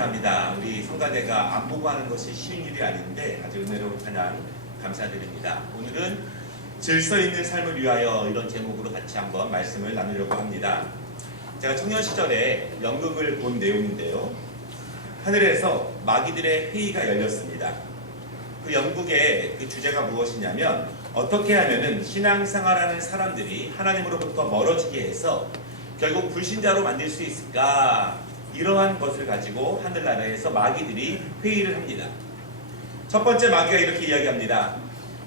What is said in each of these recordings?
감사합니다. 우리 성가대가 안 보고 하는 것이 쉬운 일이 아닌데 아주 은혜로운 찬양 감사드립니다. 오늘은 질서 있는 삶을 위하여 이런 제목으로 같이 한번 말씀을 나누려고 합니다. 제가 청년 시절에 연극을 본 내용인데요. 하늘에서 마귀들의 회의가 열렸습니다. 그 연극의 그 주제가 무엇이냐면 어떻게 하면은 신앙생활하는 사람들이 하나님으로부터 멀어지게 해서 결국 불신자로 만들 수 있을까? 이러한 것을 가지고 하늘나라에서 마귀들이 회의를 합니다. 첫 번째 마귀가 이렇게 이야기합니다.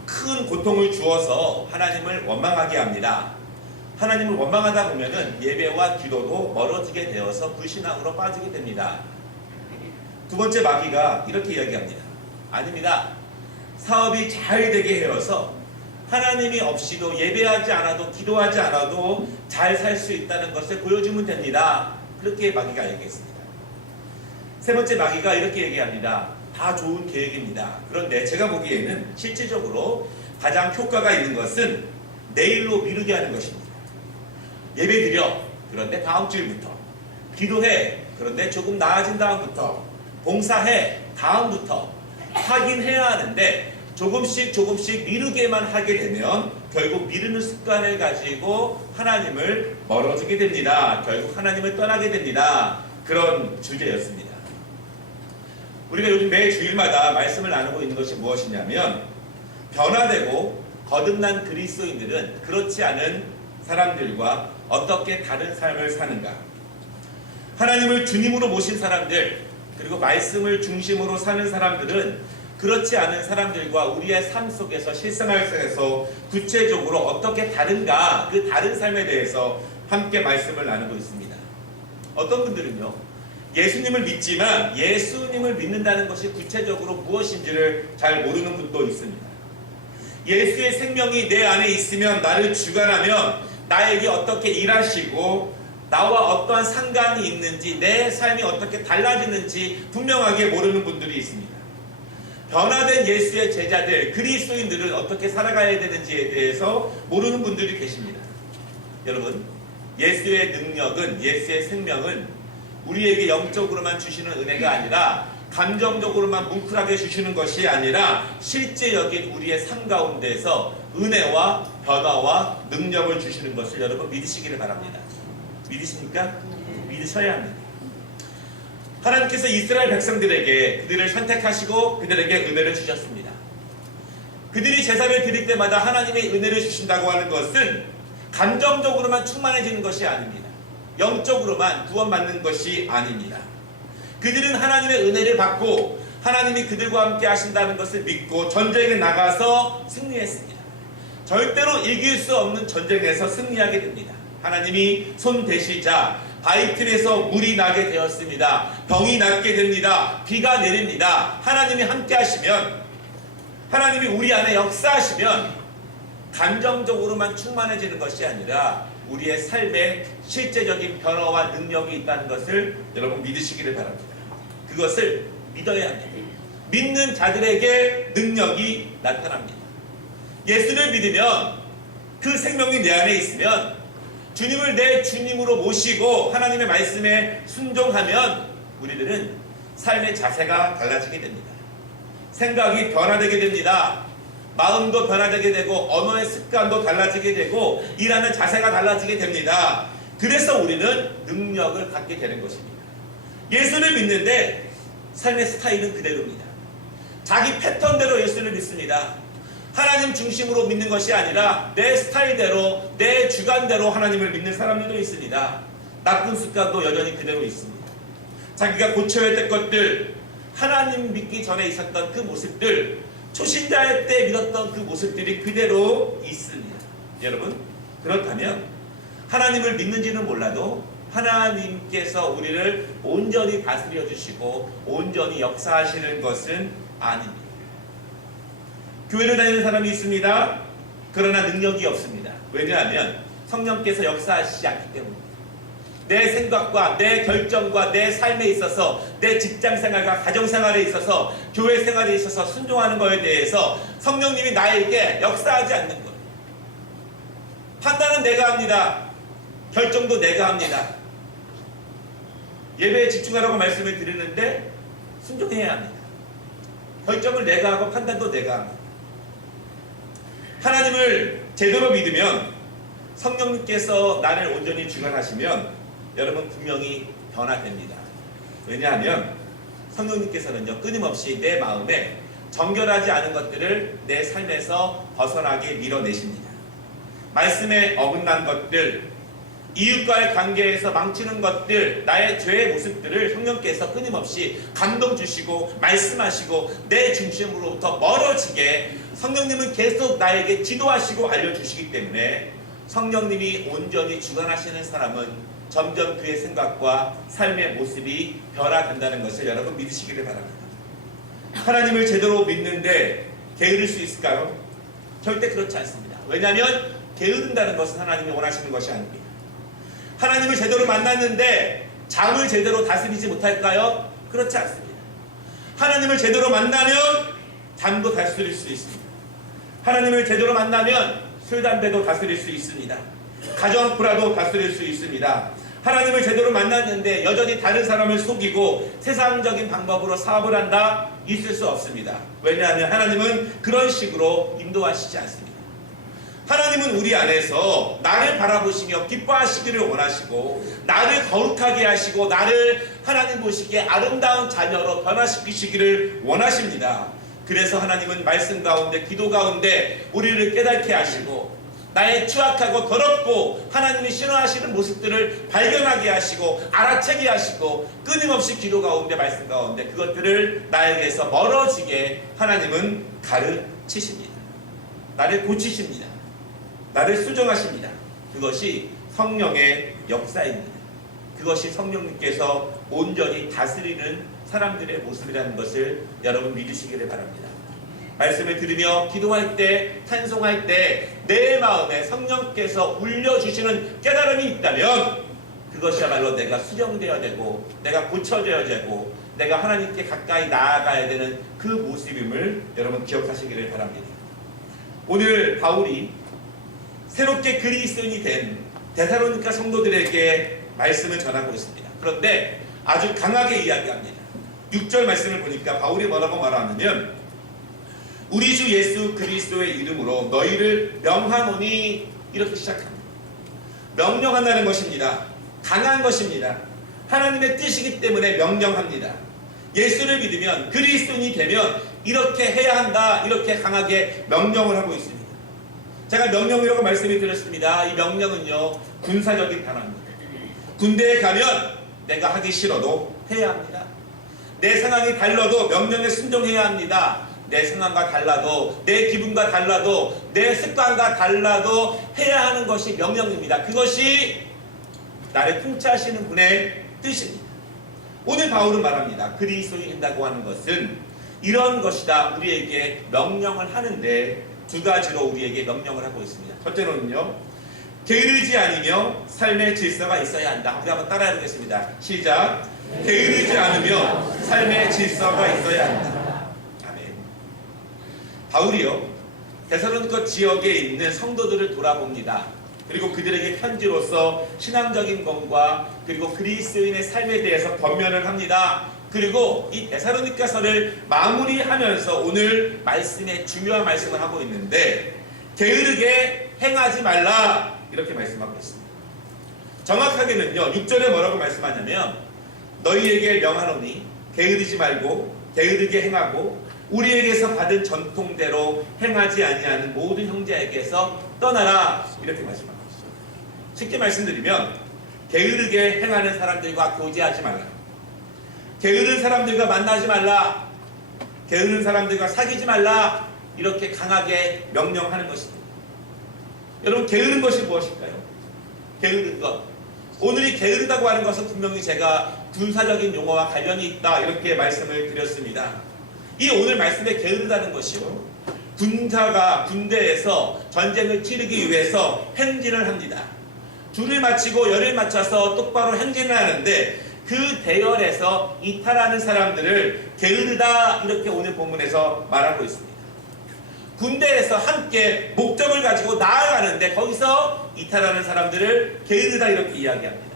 큰 고통을 주어서 하나님을 원망하게 합니다. 하나님을 원망하다 보면은 예배와 기도도 멀어지게 되어서 불신앙으로 빠지게 됩니다. 두 번째 마귀가 이렇게 이야기합니다. 아닙니다. 사업이 잘 되게 해서 하나님이 없이도 예배하지 않아도 기도하지 않아도 잘 살 수 있다는 것을 보여주면 됩니다. 그렇게 마귀가 얘기했습니다. 세 번째 마귀가 이렇게 얘기합니다. 다 좋은 계획입니다. 그런데 제가 보기에는 실질적으로 가장 효과가 있는 것은 내일로 미루게 하는 것입니다. 예배 드려. 그런데 다음 주일부터. 기도해. 그런데 조금 나아진 다음부터. 봉사해. 다음부터. 하긴 해야 하는데 조금씩 미루게만 하게 되면 결국 미루는 습관을 가지고 하나님을 멀어지게 됩니다. 결국 하나님을 떠나게 됩니다. 그런 주제였습니다. 우리가 요즘 매 주일마다 말씀을 나누고 있는 것이 무엇이냐면 변화되고 거듭난 그리스도인들은 그렇지 않은 사람들과 어떻게 다른 삶을 사는가. 하나님을 주님으로 모신 사람들 그리고 말씀을 중심으로 사는 사람들은 그렇지 않은 사람들과 우리의 삶 속에서 실생활 속에서 구체적으로 어떻게 다른가 그 다른 삶에 대해서 함께 말씀을 나누고 있습니다. 어떤 분들은요 예수님을 믿지만 예수님을 믿는다는 것이 구체적으로 무엇인지를 잘 모르는 분도 있습니다. 예수의 생명이 내 안에 있으면 나를 주관하면 나에게 어떻게 일하시고 나와 어떠한 상관이 있는지 내 삶이 어떻게 달라지는지 분명하게 모르는 분들이 있습니다. 변화된 예수의 제자들, 그리스도인들은 어떻게 살아가야 되는지에 대해서 모르는 분들이 계십니다. 여러분, 예수의 능력은, 예수의 생명은 우리에게 영적으로만 주시는 은혜가 아니라 감정적으로만 뭉클하게 주시는 것이 아니라 실제적인 우리의 삶 가운데서 은혜와 변화와 능력을 주시는 것을 여러분 믿으시기를 바랍니다. 믿으십니까? 믿으셔야 합니다. 하나님께서 이스라엘 백성들에게 그들을 선택하시고 그들에게 은혜를 주셨습니다. 그들이 제사를 드릴 때마다 하나님의 은혜를 주신다고 하는 것은 감정적으로만 충만해지는 것이 아닙니다. 영적으로만 구원받는 것이 아닙니다. 그들은 하나님의 은혜를 받고 하나님이 그들과 함께 하신다는 것을 믿고 전쟁에 나가서 승리했습니다. 절대로 이길 수 없는 전쟁에서 승리하게 됩니다. 하나님이 손 대시자 바위 틈에서 물이 나게 되었습니다. 병이 낫게 됩니다. 비가 내립니다. 하나님이 함께 하시면 하나님이 우리 안에 역사하시면 감정적으로만 충만해지는 것이 아니라 우리의 삶에 실제적인 변화와 능력이 있다는 것을 여러분 믿으시기를 바랍니다. 그것을 믿어야 합니다. 믿는 자들에게 능력이 나타납니다. 예수를 믿으면 그 생명이 내 안에 있으면 주님을 내 주님으로 모시고 하나님의 말씀에 순종하면 우리들은 삶의 자세가 달라지게 됩니다. 생각이 변화되게 됩니다. 마음도 변화되게 되고 언어의 습관도 달라지게 되고 일하는 자세가 달라지게 됩니다. 그래서 우리는 능력을 갖게 되는 것입니다. 예수를 믿는데 삶의 스타일은 그대로입니다. 자기 패턴대로 예수를 믿습니다. 하나님 중심으로 믿는 것이 아니라 내 스타일대로 내 주관대로 하나님을 믿는 사람들도 있습니다. 나쁜 습관도 여전히 그대로 있습니다. 자기가 고쳐야 될 것들 하나님 믿기 전에 있었던 그 모습들 초신자일 때 믿었던 그 모습들이 그대로 있습니다. 여러분 그렇다면 하나님을 믿는지는 몰라도 하나님께서 우리를 온전히 다스려 주시고 온전히 역사하시는 것은 아닙니다. 교회를 다니는 사람이 있습니다. 그러나 능력이 없습니다. 왜냐하면 성령께서 역사하시지 않기 때문입니다. 내 생각과 내 결정과 내 삶에 있어서 내 직장생활과 가정생활에 있어서 교회 생활에 있어서 순종하는 것에 대해서 성령님이 나에게 역사하지 않는 거예요. 판단은 내가 합니다. 결정도 내가 합니다. 예배에 집중하라고 말씀을 드리는데 순종해야 합니다. 결정을 내가 하고 판단도 내가 합니다. 하나님을 제대로 믿으면 성령님께서 나를 온전히 주관하시면 여러분 분명히 변화됩니다. 왜냐하면 성령님께서는요 끊임없이 내 마음에 정결하지 않은 것들을 내 삶에서 벗어나게 밀어내십니다. 말씀에 어긋난 것들, 이웃과의 관계에서 망치는 것들, 나의 죄의 모습들을 성령께서 끊임없이 감동 주시고 말씀하시고 내 중심으로부터 멀어지게 성령님은 계속 나에게 지도하시고 알려주시기 때문에 성령님이 온전히 주관하시는 사람은 점점 그의 생각과 삶의 모습이 변화된다는 것을 여러분 믿으시기를 바랍니다. 하나님을 제대로 믿는데 게으를 수 있을까요? 절대 그렇지 않습니다. 왜냐하면 게으른다는 것은 하나님이 원하시는 것이 아닙니다. 하나님을 제대로 만났는데 잠을 제대로 다스리지 못할까요? 그렇지 않습니다. 하나님을 제대로 만나면 잠도 다스릴 수 있습니다. 하나님을 제대로 만나면 술, 담배도 다스릴 수 있습니다. 가정 불화도 다스릴 수 있습니다. 하나님을 제대로 만났는데 여전히 다른 사람을 속이고 세상적인 방법으로 사업을 한다? 있을 수 없습니다. 왜냐하면 하나님은 그런 식으로 인도하시지 않습니다. 하나님은 우리 안에서 나를 바라보시며 기뻐하시기를 원하시고 나를 거룩하게 하시고 나를 하나님 보시기에 아름다운 자녀로 변화시키시기를 원하십니다. 그래서 하나님은 말씀 가운데 기도 가운데 우리를 깨닫게 하시고 나의 추악하고 더럽고 하나님이 싫어하시는 모습들을 발견하게 하시고 알아채게 하시고 끊임없이 기도 가운데 말씀 가운데 그것들을 나에게서 멀어지게 하나님은 가르치십니다. 나를 고치십니다. 나를 수정하십니다. 그것이 성령의 역사입니다. 그것이 성령님께서 온전히 다스리는 사람들의 모습이라는 것을 여러분 믿으시기를 바랍니다. 말씀을 들으며 기도할 때, 찬송할 때 내 마음에 성령께서 울려주시는 깨달음이 있다면 그것이야말로 내가 수정되어야 되고 내가 고쳐져야 되고 내가 하나님께 가까이 나아가야 되는 그 모습임을 여러분 기억하시기를 바랍니다. 오늘 바울이 새롭게 그리스도인이 된 데살로니가 성도들에게 말씀을 전하고 있습니다. 그런데 아주 강하게 이야기합니다. 6절 말씀을 보니까 바울이 뭐라고 말하냐면 우리 주 예수 그리스도의 이름으로 너희를 명하노니 이렇게 시작합니다. 명령한다는 것입니다. 강한 것입니다. 하나님의 뜻이기 때문에 명령합니다. 예수를 믿으면 그리스도인이 되면 이렇게 해야 한다. 이렇게 강하게 명령을 하고 있습니다. 제가 명령이라고 말씀을 드렸습니다. 이 명령은요 군사적인 단어입니다. 군대에 가면 내가 하기 싫어도 해야 합니다. 내 상황이 달라도 명령에 순종해야 합니다. 내 상황과 달라도 내 기분과 달라도 내 습관과 달라도 해야 하는 것이 명령입니다. 그것이 나를 통치하시는 분의 뜻입니다. 오늘 바울은 말합니다. 그리스도인이 된다고 하는 것은 이런 것이다. 우리에게 명령을 하는데 두 가지로 우리에게 명령을 하고 있습니다. 첫째로는요. 게으르지 않으며 삶의 질서가 있어야 한다. 우리 한번 따라해 보겠습니다. 시작. 게으르지 않으며 삶의 질서가 있어야 한다. 바울이요 데살로니가 지역에 있는 성도들을 돌아봅니다. 그리고 그들에게 편지로서 신앙적인 것과 그리고 그리스도인의 삶에 대해서 권면을 합니다. 그리고 이 데살로니가서를 마무리하면서 오늘 말씀의 중요한 말씀을 하고 있는데 게으르게 행하지 말라 이렇게 말씀하고 있습니다. 정확하게는요 6절에 뭐라고 말씀하냐면 너희에게 명하노니 게으르지 말고 게으르게 행하고 우리에게서 받은 전통대로 행하지 아니하는 모든 형제에게서 떠나라 이렇게 말씀하고 있어요. 쉽게 말씀드리면 게으르게 행하는 사람들과 교제하지 말라. 게으른 사람들과 만나지 말라. 게으른 사람들과 사귀지 말라. 이렇게 강하게 명령하는 것입니다. 여러분 게으른 것이 무엇일까요? 게으른 것. 오늘이 게으르다고 하는 것은 분명히 제가 군사적인 용어와 관련이 있다 이렇게 말씀을 드렸습니다. 이 오늘 말씀에 게으르다는 것이요 군사가 군대에서 전쟁을 치르기 위해서 행진을 합니다. 줄을 맞추고 열을 맞춰서 똑바로 행진을 하는데 그 대열에서 이탈하는 사람들을 게으르다 이렇게 오늘 본문에서 말하고 있습니다. 군대에서 함께 목적을 가지고 나아가는데 거기서 이탈하는 사람들을 게으르다 이렇게 이야기합니다.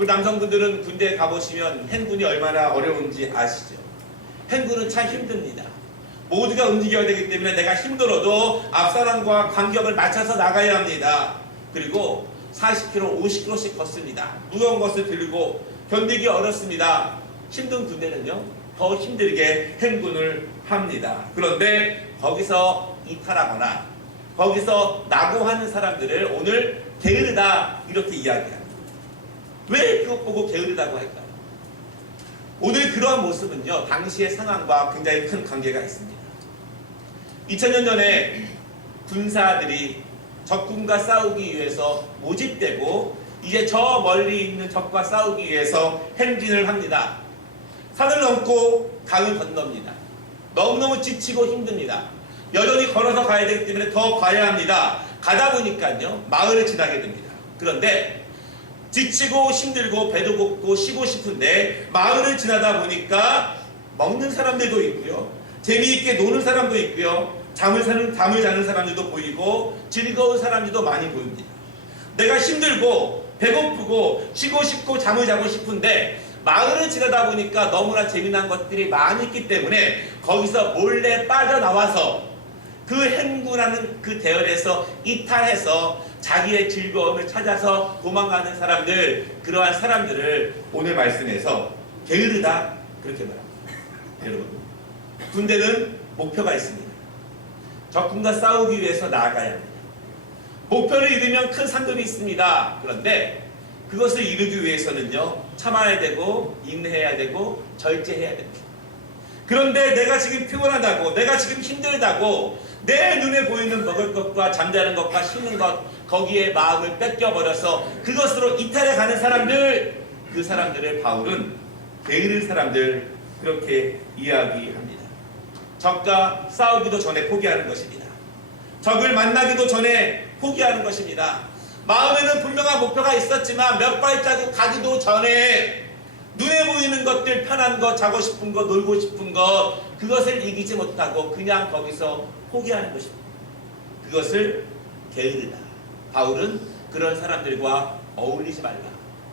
우리 남성분들은 군대에 가보시면 행군이 얼마나 어려운지 아시죠? 행군은 참 힘듭니다. 모두가 움직여야 되기 때문에 내가 힘들어도 앞사람과 간격을 맞춰서 나가야 합니다. 그리고 40km, 50km씩 걷습니다. 무거운 것을 들고 견디기 어렵습니다. 힘든 군대는요, 더 힘들게 행군을 합니다. 그런데 거기서 이탈하거나 거기서 낙오하는 사람들을 오늘 게으르다 이렇게 이야기합니다. 왜 그것 보고 게으르다고 할까요? 오늘 그러한 모습은요, 당시의 상황과 굉장히 큰 관계가 있습니다. 2000년 전에 군사들이 적군과 싸우기 위해서 모집되고 이제 저 멀리 있는 적과 싸우기 위해서 행진을 합니다. 산을 넘고 강을 건넙니다. 너무너무 지치고 힘듭니다. 여전히 걸어서 가야 되기 때문에 더 가야 합니다. 가다 보니까요, 마을을 지나게 됩니다. 그런데 지치고 힘들고 배도 고프고 쉬고 싶은데 마을을 지나다 보니까 먹는 사람들도 있고요, 재미있게 노는 사람도 있고요, 잠을 자는 사람들도 보이고 즐거운 사람들도 많이 보입니다. 내가 힘들고 배고프고 쉬고 싶고 잠을 자고 싶은데 마을을 지나다 보니까 너무나 재미난 것들이 많이 있기 때문에 거기서 몰래 빠져나와서 그 행군하는 그 대열에서 이탈해서 자기의 즐거움을 찾아서 도망가는 사람들, 그러한 사람들을 오늘 말씀에서 게으르다 그렇게 말합니다. 여러분, 군대는 목표가 있습니다. 적군과 싸우기 위해서 나아가야 합니다. 목표를 이루면 큰 상급이 있습니다. 그런데 그것을 이루기 위해서는요, 참아야 되고 인내해야 되고 절제해야 됩니다. 그런데 내가 지금 피곤하다고, 내가 지금 힘들다고 내 눈에 보이는 먹을 것과 잠자는 것과 쉬는 것, 거기에 마음을 뺏겨버려서 그것으로 이탈해 가는 사람들, 그 사람들을 바울은 게으른 사람들 그렇게 이야기합니다. 적과 싸우기도 전에 포기하는 것입니다. 적을 만나기도 전에 포기하는 것입니다. 마음에는 분명한 목표가 있었지만 몇 발자국 가기도 전에 눈에 보이는 것들, 편한 것, 자고 싶은 것, 놀고 싶은 것, 그것을 이기지 못하고 그냥 거기서 포기하는 것입니다. 그것을 게으르다. 바울은 그런 사람들과 어울리지 말라,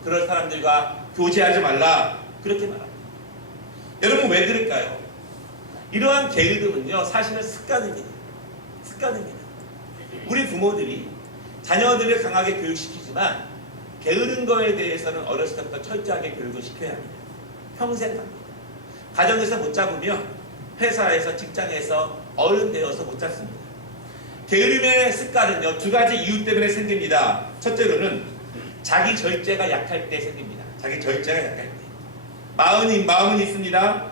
그런 사람들과 교제하지 말라 그렇게 말합니다. 여러분, 왜 그럴까요? 이러한 게으름은요, 사실은 습관입니다. 습관입니다. 우리 부모들이 자녀들을 강하게 교육시키지만 게으른 거에 대해서는 어렸을 때부터 철저하게 교육을 시켜야 합니다. 평생 갑니다. 가정에서 못 잡으면 회사에서, 직장에서 어른 되어서 못 잡습니다. 게으름의 습관은요, 두 가지 이유 때문에 생깁니다. 첫째로는 자기 절제가 약할 때 생깁니다. 자기 절제가 약할 때. 마음은 있습니다.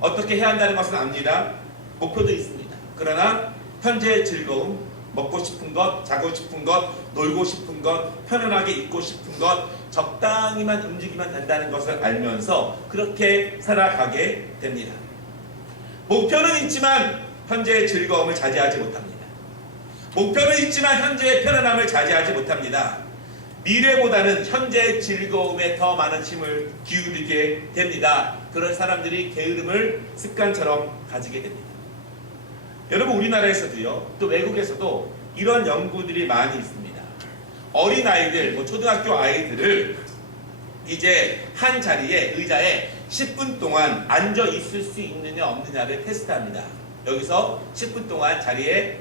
어떻게 해야 한다는 것은 압니다. 목표도 있습니다. 그러나 현재의 즐거움, 먹고 싶은 것, 자고 싶은 것, 놀고 싶은 것, 편안하게 입고 싶은 것, 적당히만 움직이면 된다는 것을 알면서 그렇게 살아가게 됩니다. 목표는 있지만 현재의 즐거움을 자제하지 못합니다. 목표는 있지만 현재의 편안함을 자제하지 못합니다. 미래보다는 현재의 즐거움에 더 많은 힘을 기울이게 됩니다. 그런 사람들이 게으름을 습관처럼 가지게 됩니다. 여러분, 우리나라에서도요, 또 외국에서도 이런 연구들이 많이 있습니다. 어린아이들, 초등학교 아이들을 이제 한 자리에, 의자에 10분 동안 앉아 있을 수 있느냐 없느냐를 테스트합니다. 여기서 10분 동안 자리에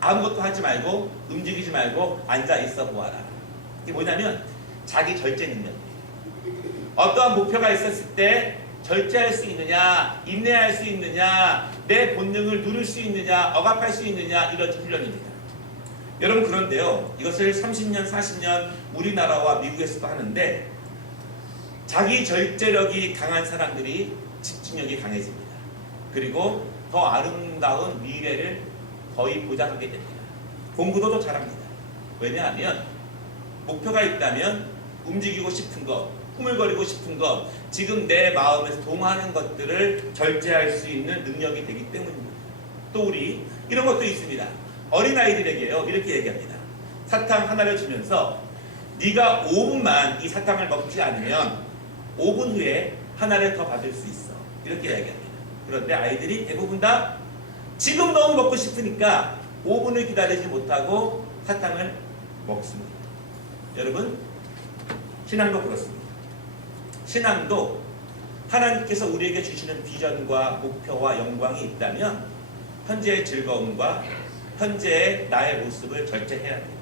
아무것도 하지 말고 움직이지 말고 앉아 있어 보아라. 이게 뭐냐면 자기 절제 능력이에요. 어떠한 목표가 있었을 때 절제할 수 있느냐, 인내할 수 있느냐, 내 본능을 누릴 수 있느냐, 억압할 수 있느냐, 이런 훈련입니다. 여러분, 그런데요, 이것을 30년, 40년 우리나라와 미국에서도 하는데 자기 절제력이 강한 사람들이 집중력이 강해집니다. 그리고 더 아름다운 미래를 거의 보장하게 됩니다. 공부도 더 잘합니다. 왜냐하면 목표가 있다면 움직이고 싶은 것, 꾸물거리고 싶은 것, 지금 내 마음에서 동하는 것들을 절제할 수 있는 능력이 되기 때문입니다. 또 우리 이런 것도 있습니다. 어린아이들에게요, 이렇게 얘기합니다. 사탕 하나를 주면서 네가 5분만 이 사탕을 먹지 않으면 5분 후에 하나를 더 받을 수 있어. 이렇게 얘기합니다. 그런데 아이들이 대부분 다 지금 너무 먹고 싶으니까 5분을 기다리지 못하고 사탕을 먹습니다. 여러분, 신앙도 그렇습니다. 신앙도 하나님께서 우리에게 주시는 비전과 목표와 영광이 있다면 현재의 즐거움과 현재의 나의 모습을 절제해야 합니다.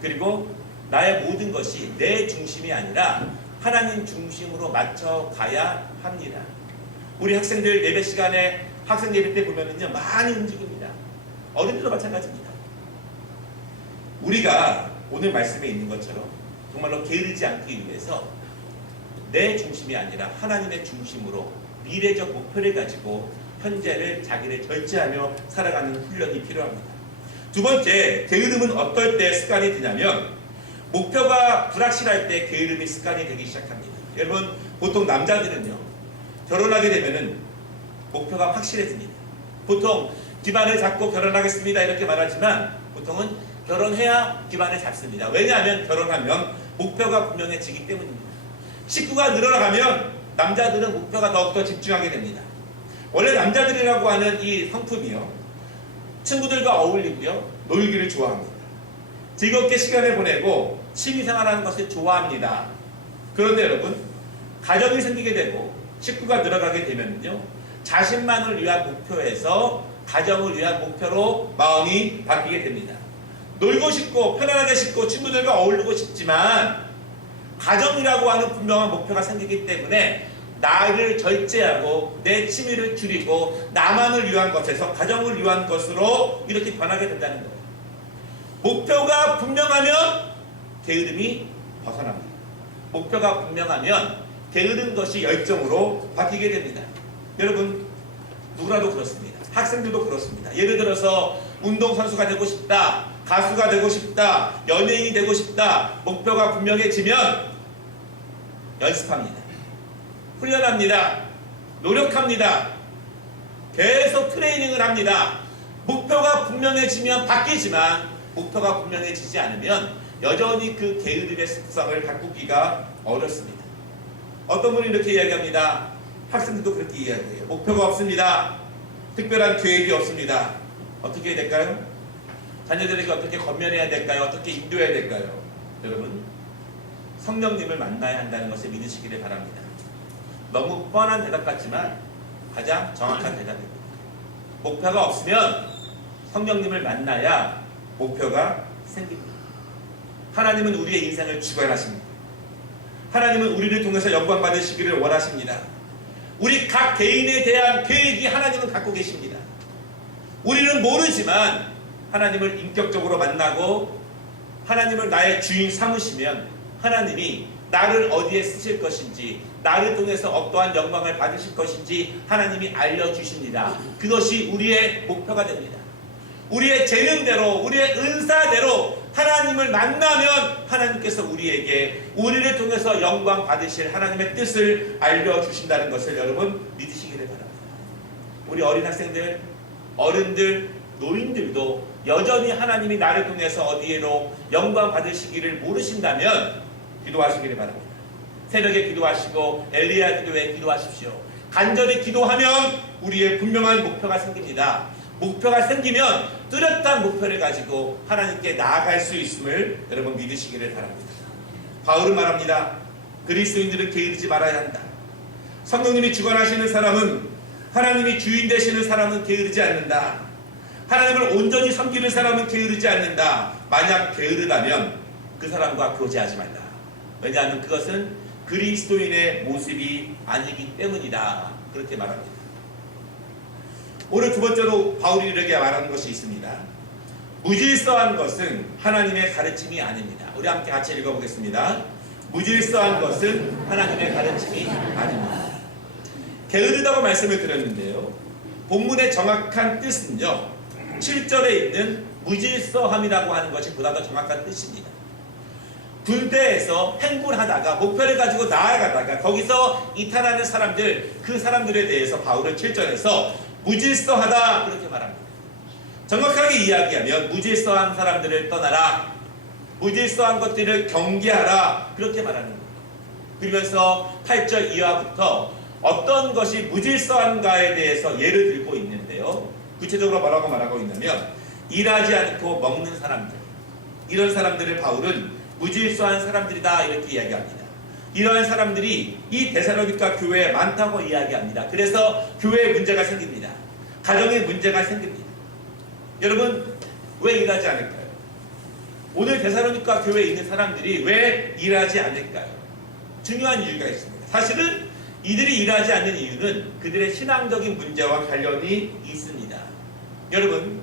그리고 나의 모든 것이 내 중심이 아니라 하나님 중심으로 맞춰가야 합니다. 우리 학생들 예배 시간에 학생 예배 때 보면은요 많이 움직입니다. 어른들도 마찬가지입니다. 우리가 오늘 말씀에 있는 것처럼 정말로 게으르지 않기 위해서 내 중심이 아니라 하나님의 중심으로 미래적 목표를 가지고 현재를 자기를 절제하며 살아가는 훈련이 필요합니다. 두 번째, 게으름은 어떨 때 습관이 되냐면 목표가 불확실할 때 게으름이 습관이 되기 시작합니다. 여러분 보통 남자들은요 결혼하게 되면은 목표가 확실해집니다. 보통 기반을 잡고 결혼하겠습니다 이렇게 말하지만 보통은 결혼해야 기반을 잡습니다. 왜냐하면 결혼하면 목표가 분명해지기 때문입니다. 식구가 늘어나가면 남자들은 목표가 더욱더 집중하게 됩니다. 원래 남자들이라고 하는 이 성품이요 친구들과 어울리고요 놀기를 좋아합니다. 즐겁게 시간을 보내고 취미생활하는 것을 좋아합니다. 그런데 여러분 가정이 생기게 되고 식구가 늘어나게 되면요 자신만을 위한 목표에서 가정을 위한 목표로 마음이 바뀌게 됩니다. 놀고 싶고 편안하게 싶고 친구들과 어울리고 싶지만 가정이라고 하는 분명한 목표가 생기기 때문에 나를 절제하고 내 취미를 줄이고 나만을 위한 것에서 가정을 위한 것으로 이렇게 변하게 된다는 거예요. 목표가 분명하면 게으름이 벗어납니다. 목표가 분명하면 게으른 것이 열정으로 바뀌게 됩니다. 여러분 누구라도 그렇습니다. 학생들도 그렇습니다. 예를 들어서 운동선수가 되고 싶다, 가수가 되고 싶다, 연예인이 되고 싶다, 목표가 분명해지면 연습합니다. 훈련합니다. 노력합니다. 계속 트레이닝을 합니다. 목표가 분명해지면 바뀌지만 목표가 분명해지지 않으면 여전히 그 게으름의 습성을 바꾸기가 어렵습니다. 어떤 분이 이렇게 이야기합니다. 학생들도 그렇게 이야기해요. 목표가 없습니다. 특별한 계획이 없습니다. 어떻게 해야 될까요? 자녀들에게 어떻게 건면해야 될까요? 어떻게 인도해야 될까요? 여러분 성령님을 만나야 한다는 것을 믿으시기를 바랍니다. 너무 뻔한 대답 같지만 가장 정확한 대답입니다. 목표가 없으면 성령님을 만나야 목표가 생깁니다. 하나님은 우리의 인생을 주관하십니다. 하나님은 우리를 통해서 영광 받으시기를 원하십니다. 우리 각 개인에 대한 계획이 하나님은 갖고 계십니다. 우리는 모르지만 하나님을 인격적으로 만나고 하나님을 나의 주인 삼으시면 하나님이 나를 어디에 쓰실 것인지 나를 통해서 어떠한 영광을 받으실 것인지 하나님이 알려주십니다. 그것이 우리의 목표가 됩니다. 우리의 재능대로 우리의 은사대로 하나님을 만나면 하나님께서 우리에게 우리를 통해서 영광 받으실 하나님의 뜻을 알려주신다는 것을 여러분 믿으시기를 바랍니다. 우리 어린 학생들, 어른들, 노인들도 여전히 하나님이 나를 통해서 어디에로 영광 받으시기를 모르신다면 기도하시기를 바랍니다. 새벽에 기도하시고 엘리야 기도에 기도하십시오. 간절히 기도하면 우리의 분명한 목표가 생깁니다. 목표가 생기면 뚜렷한 목표를 가지고 하나님께 나아갈 수 있음을 여러분 믿으시기를 바랍니다. 바울은 말합니다. 그리스도인들은 게으르지 말아야 한다. 성령님이 주관하시는 사람은 하나님이 주인 되시는 사람은 게으르지 않는다. 하나님을 온전히 섬기는 사람은 게으르지 않는다. 만약 게으르다면 그 사람과 교제하지 말라. 왜냐하면 그것은 그리스도인의 모습이 아니기 때문이다. 그렇게 말합니다. 오늘 두 번째로 바울이 이렇게 말하는 것이 있습니다. 무질서한 것은 하나님의 가르침이 아닙니다. 우리 함께 같이 읽어보겠습니다. 무질서한 것은 하나님의 가르침이 아닙니다. 게으르다고 말씀을 드렸는데요. 본문의 정확한 뜻은요. 7절에 있는 무질서함이라고 하는 것이 보다 더 정확한 뜻입니다. 군대에서 행군하다가 목표를 가지고 나아가다가 거기서 이탈하는 사람들, 그 사람들에 대해서 바울은 7절에서 무질서하다 그렇게 말합니다. 정확하게 이야기하면 무질서한 사람들을 떠나라, 무질서한 것들을 경계하라 그렇게 말하는 겁니다. 그러면서 8절 이하부터 어떤 것이 무질서한가에 대해서 예를 들고 있는데요. 구체적으로 뭐라고 말하고 있냐면 일하지 않고 먹는 사람들, 이런 사람들을 바울은 무질서한 사람들이다 이렇게 이야기합니다. 이러한 사람들이 이 데살로니가 교회에 많다고 이야기합니다. 그래서 교회에 문제가 생깁니다. 가정에 문제가 생깁니다. 여러분, 왜 일하지 않을까요? 오늘 데살로니가 교회에 있는 사람들이 왜 일하지 않을까요? 중요한 이유가 있습니다. 사실은 이들이 일하지 않는 이유는 그들의 신앙적인 문제와 관련이 있습니다. 여러분,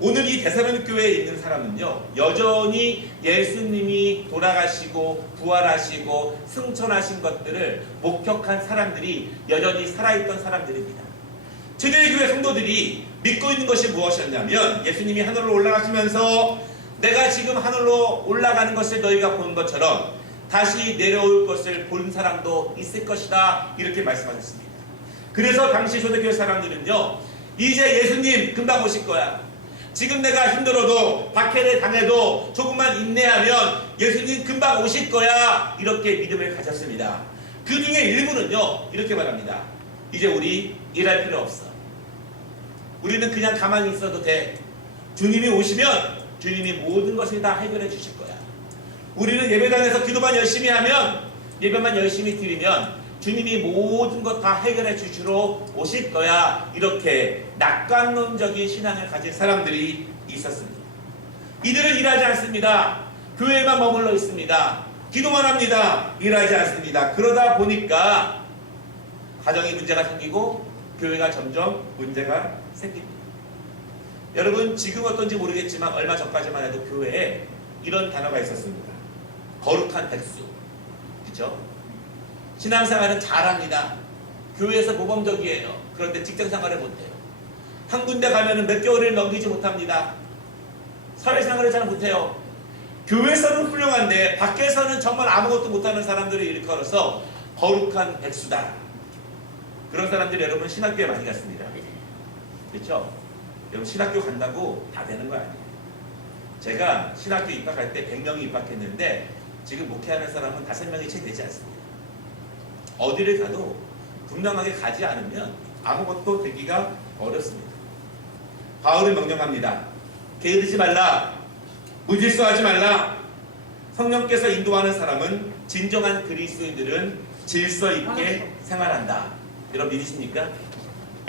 오늘 이 데살로니가 교회에 있는 사람은요, 여전히 예수님이 돌아가시고 부활하시고 승천하신 것들을 목격한 사람들이 여전히 살아있던 사람들입니다. 초대교회 교회 성도들이 믿고 있는 것이 무엇이었냐면, 예수님이 하늘로 올라가시면서 내가 지금 하늘로 올라가는 것을 너희가 본 것처럼 다시 내려올 것을 본 사람도 있을 것이다, 이렇게 말씀하셨습니다. 그래서 당시 초대교회 사람들은요, 이제 예수님 금방 오실 거야, 지금 내가 힘들어도 박해를 당해도 조금만 인내하면 예수님 금방 오실 거야, 이렇게 믿음을 가졌습니다. 그 중에 일부는요, 이렇게 말합니다. 이제 우리 일할 필요 없어. 우리는 그냥 가만히 있어도 돼. 주님이 오시면 주님이 모든 것을 다 해결해 주실 거야. 우리는 예배당에서 기도만 열심히 하면, 예배만 열심히 드리면 주님이 모든 것 다 해결해 주시러 오실 거야. 이렇게 낙관론적인 신앙을 가진 사람들이 있었습니다. 이들은 일하지 않습니다. 교회에만 머물러 있습니다. 기도만 합니다. 일하지 않습니다. 그러다 보니까 가정에 문제가 생기고 교회가 점점 문제가 생깁니다. 여러분, 지금 어떤지 모르겠지만 얼마 전까지만 해도 교회에 이런 단어가 있었습니다. 거룩한 백수. 그렇죠? 신앙생활은 잘합니다. 교회에서 모범적이에요. 그런데 직장생활을 못해요. 한 군데 가면 몇 개월을 넘기지 못합니다. 사회생활을 잘 못해요. 교회에서는 훌륭한데 밖에서는 정말 아무것도 못하는 사람들을 일컬어서 거룩한 백수다. 그런 사람들이 여러분 신학교에 많이 갔습니다. 그렇죠? 여러분 신학교 간다고 다 되는 거 아니에요. 제가 신학교 입학할 때 100명이 입학했는데 지금 목회하는 사람은 5명이 채 되지 않습니다. 어디를 가도 분명하게 가지 않으면 아무것도 되기가 어렵습니다. 바울은 명령합니다. 게으르지 말라. 무질서하지 말라. 성령께서 인도하는 사람은, 진정한 그리스도인들은 질서 있게 생활한다. 여러분 믿으십니까?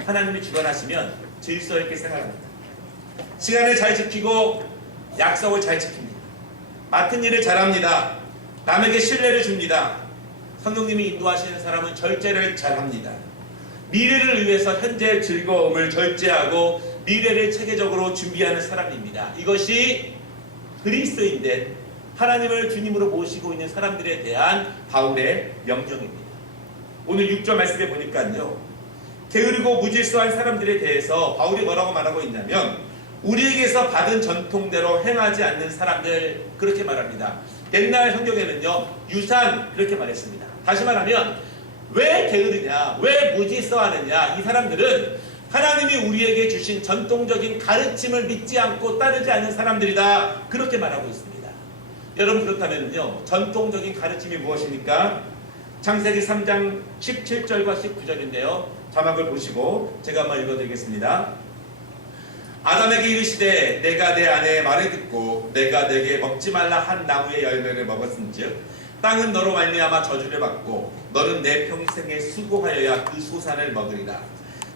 하나님이 주관하시면 질서 있게 생활합니다. 시간을 잘 지키고 약속을 잘 지킵니다. 맡은 일을 잘합니다. 남에게 신뢰를 줍니다. 성령님이 인도하시는 사람은 절제를 잘합니다. 미래를 위해서 현재의 즐거움을 절제하고 미래를 체계적으로 준비하는 사람입니다. 이것이 그리스도인된 하나님을 주님으로 모시고 있는 사람들에 대한 바울의 명령입니다. 오늘 6절 말씀에 보니까요, 게으르고 무질서한 사람들에 대해서 바울이 뭐라고 말하고 있냐면, 우리에게서 받은 전통대로 행하지 않는 사람들, 그렇게 말합니다. 옛날 성경에는요, 유산, 그렇게 말했습니다. 다시 말하면 왜 게으르냐, 왜 무질서하느냐, 이 사람들은 하나님이 우리에게 주신 전통적인 가르침을 믿지 않고 따르지 않는 사람들이다, 그렇게 말하고 있습니다. 여러분, 그렇다면요, 전통적인 가르침이 무엇입니까? 창세기 3장 17절과 19절인데요 자막을 보시고 제가 한번 읽어드리겠습니다. 아담에게 이르시되 내가 내 아내의 말을 듣고 내가 내게 먹지 말라 한 나무의 열매를 먹었은즉 땅은 너로 말미암아 저주를 받고 너는 내 평생에 수고하여야 그 소산을 먹으리라.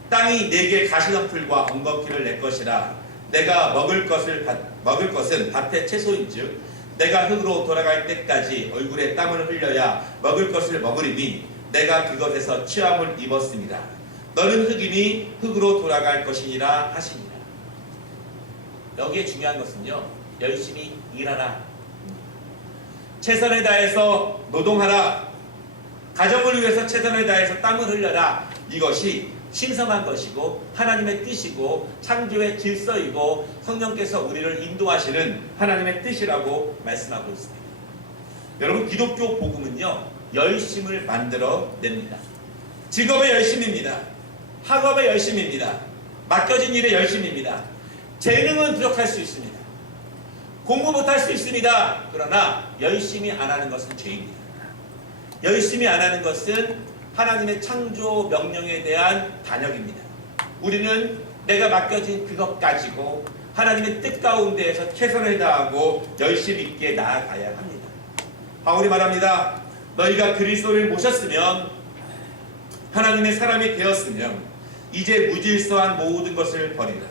땅이 내게 가시던 풀과 엉겅퀴를 낼 것이라. 내가 먹을 것은 밭의 채소인즉 내가 흙으로 돌아갈 때까지 얼굴에 땀을 흘려야 먹을 것을 먹으리니 내가 그것에서 취함을 입었습니다. 너는 흙이니 흙으로 돌아갈 것이니라 하시니라. 여기에 중요한 것은요, 열심히 일하라, 최선을 다해서 노동하라, 가정을 위해서 최선을 다해서 땀을 흘려라. 이것이 신성한 것이고 하나님의 뜻이고 창조의 질서이고 성령께서 우리를 인도하시는 하나님의 뜻이라고 말씀하고 있습니다. 여러분, 기독교 복음은요, 열심을 만들어냅니다. 직업의 열심입니다. 학업의 열심입니다. 맡겨진 일의 열심입니다. 재능은 부족할 수 있습니다. 공부 못할 수 있습니다. 그러나 열심히 안 하는 것은 죄입니다. 열심히 안 하는 것은 하나님의 창조 명령에 대한 반역입니다. 우리는 내가 맡겨진 그것 가지고 하나님의 뜻 가운데에서 최선을 다하고 열심 있게 나아가야 합니다. 바울이 말합니다. 너희가 그리스도를 모셨으면 하나님의 사람이 되었으면 이제 무질서한 모든 것을 버리라.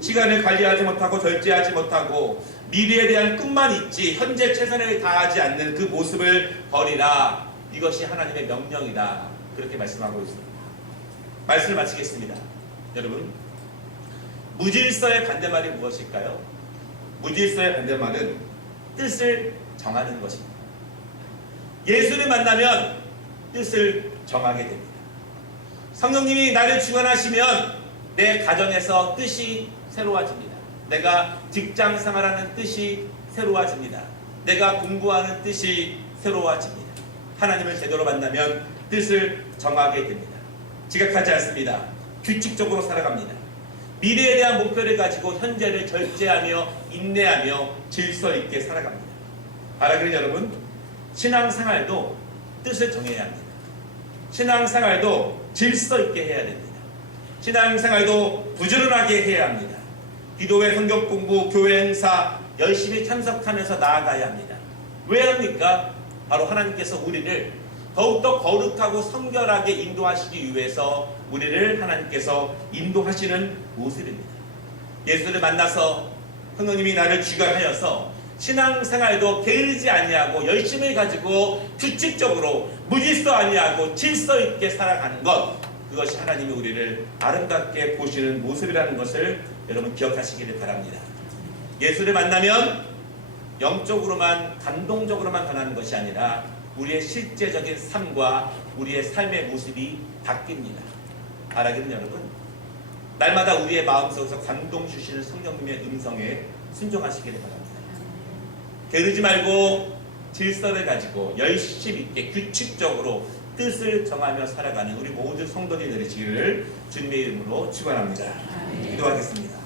시간을 관리하지 못하고 절제하지 못하고 미래에 대한 꿈만 있지 현재 최선을 다하지 않는 그 모습을 버리라. 이것이 하나님의 명령이다. 그렇게 말씀하고 있습니다. 말씀을 마치겠습니다. 여러분, 무질서의 반대말이 무엇일까요? 무질서의 반대말은 뜻을 정하는 것입니다. 예수를 만나면 뜻을 정하게 됩니다. 성령님이 나를 주관하시면 내 가정에서 뜻이 새로워집니다. 내가 직장 생활하는 뜻이 새로워집니다. 내가 공부하는 뜻이 새로워집니다. 하나님을 제대로 만나면 뜻을 정하게 됩니다. 지각하지 않습니다. 규칙적으로 살아갑니다. 미래에 대한 목표를 가지고 현재를 절제하며 인내하며 질서 있게 살아갑니다. 바라기는 여러분, 신앙생활도 뜻을 정해야 합니다. 신앙생활도 질서 있게 해야 됩니다. 신앙생활도 부지런하게 해야 합니다. 기도회, 성경 공부, 교회 행사 열심히 참석하면서 나아가야 합니다. 왜 합니까? 바로 하나님께서 우리를 더욱더 거룩하고 성결하게 인도하시기 위해서 우리를 하나님께서 인도하시는 모습입니다. 예수를 만나서 성령님이 나를 주관하여서 신앙생활도 게으르지 아니하고 열심히 가지고 규칙적으로 무질서 아니하고 질서 있게 살아가는 것, 그것이 하나님이 우리를 아름답게 보시는 모습이라는 것을 여러분 기억하시기를 바랍니다. 예수를 만나면 영적으로만 감동적으로만 변하는 것이 아니라 우리의 실제적인 삶과 우리의 삶의 모습이 바뀝니다. 바라기는 여러분, 날마다 우리의 마음속에서 감동 주시는 성령님의 음성에 순종하시기를 바랍니다. 게으르지 말고 질서를 가지고 열심히 있게 규칙적으로 뜻을 정하며 살아가는 우리 모든 성도들이 되시기를 주님의 이름으로 축원합니다. 기도하겠습니다.